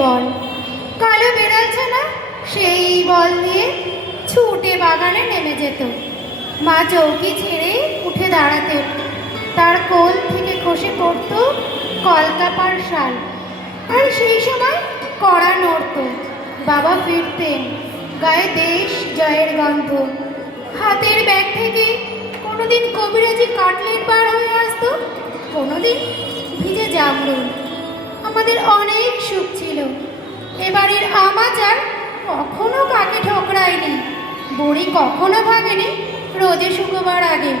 বল। কালো বেড়ালছানা সেই বল দিয়ে ছুটে বাগানে নেমে যেত। মা চৌকি ছেড়ে উঠে দাঁড়াতেন, তার কোল থেকে খসে পড়তো কলকাপার শাল, আর সেই সময় কড়া নড়ত। বাবা ফিরতেন, গায়ে দেশ জয়ের গন্ধ। হাতের ব্যাগ থেকে কোনোদিন কবিরাজি কাটলেট বার হয়ে আসতো, কোনোদিন ভিজে জামরুল। আমাদের অনেক সুখ ছিল। এবারের আমাচার কখনো কাকে ঠকরায়নি, বড়ি কখনো ভাঙেনি। রোজে শুক্রবার আগে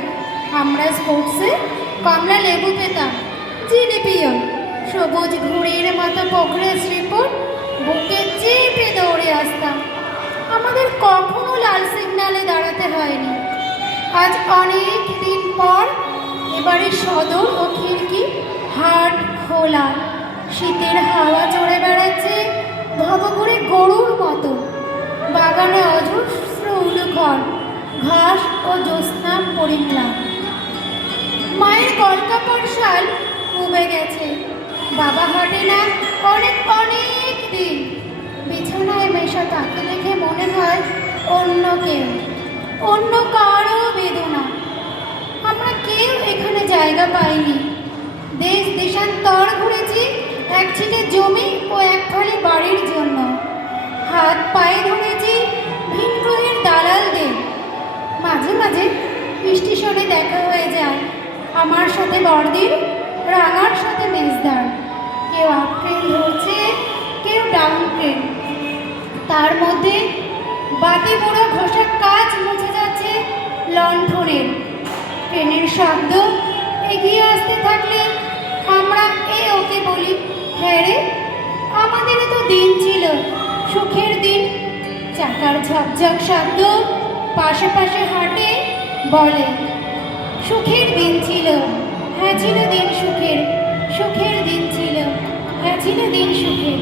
আমরা স্পোর্টসে কমলা লেবু পেতাম, জিলিপিও। সবুজ ঘুড়ির মতো প্রোগ্রেস রিপোর্ট বুকে চেপে দৌড়ে আসতাম। আমাদের কখনো লাল সিগন্যালে দাঁড়াতে হয়নি। আজ অনেক দিন পর এবারে সদর ও খিড়কি হাট খোলা, শীতের হাওয়া চড়ে বেড়াচ্ছে ভবঘুরে গরুর মতো। বাগানে অজস্র উলুখড়, ঘাস ও জ্যোৎস্না পরিমলা। মায়ের কলকাপড় শাল উবে গেছে, বাবা হাঁটে না অনেক অনেক দিন। বিছানায় মেশা তাকে দেখে মনে হয় অন্য কেউ, অন্য কারো বেদনা। আমরা কেউ এখানে জায়গা পাইনি। দেশ দেশান্তর ঘুরেছি এক ছিটে জমি ও এক ফালি বাড়ির জন্য। হাত পায়ে ধরেছি ভিনগ্রহের দালালদের। মাঝে মাঝে স্টেশনে দেখা হয়ে যায় আমার সাথে বড়দির, রাঙার সাথে মেজদার। কেউ আপ ট্রেন ধরছে, কেউ ডাউন ট্রেন। তার মধ্যে বাতি বুড়ো ঘষা কাজ মুছে যাচ্ছে লণ্ঠনের। ট্রেনের শব্দ এগিয়ে আসতে থাকলে আমরা ওকে বলি, হ্যাঁ রে, আমাদেরও তো দিন ছিল, সুখের দিন। চাকার ঝকঝক শব্দ পাশে পাশে হাঁটে, বলে, সুখের দিন ছিল, হ্যাঁ ছিল দিন সুখের, সুখের দিন ছিল, হ্যাঁ ছিল দিন সুখের।